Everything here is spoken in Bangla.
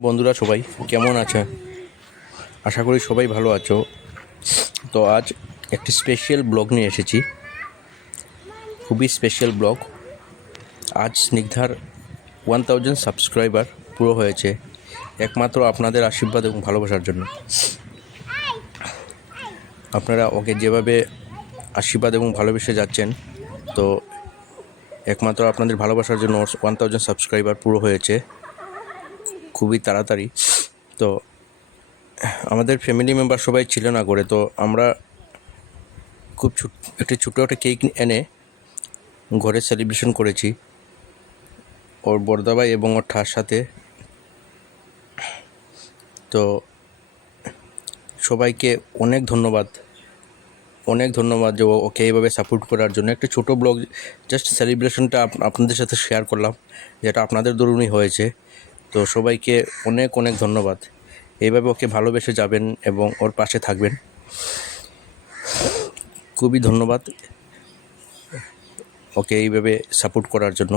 বন্ধুরা সবাই কেমন আছে? আশা করি সবাই ভালো আছো। তো আজ একটি স্পেশাল ব্লগ নিয়ে এসেছি, খুবই স্পেশাল ব্লগ। আজ স্নিগ্ধার 1000 সাবস্ক্রাইবার পুরো হয়েছে, একমাত্র আপনাদের আশীর্বাদ এবং ভালোবাসার জন্য। আপনারা ওকে যেভাবে আশীর্বাদ এবং ভালোবেসে যাচ্ছেন, তো একমাত্র আপনাদের ভালোবাসার জন্য 1000 সাবস্ক্রাইবার পুরো হয়েছে খুবই তাড়াতাড়ি। তো আমাদের ফ্যামিলি মেম্বার সবাই ছিল না করে, তো আমরা খুব একটি ছোটো একটা কেক এনে ঘরে সেলিব্রেশন করেছি ওর বড়দাভাই এবং ওর ঠার সাথে। তো সবাইকে অনেক ধন্যবাদ যে ওকে এইভাবে সাপোর্ট করার জন্য। একটা ছোটো ব্লগ, জাস্ট সেলিব্রেশনটা আপনাদের সাথে শেয়ার করলাম, যেটা আপনাদের দরুনই হয়েছে। তো সবাইকে অনেক অনেক ধন্যবাদ। এইভাবে ওকে ভালোবেসে যাবেন এবং ওর পাশে থাকবেন। খুবই ধন্যবাদ ওকে এইভাবে সাপোর্ট করার জন্য।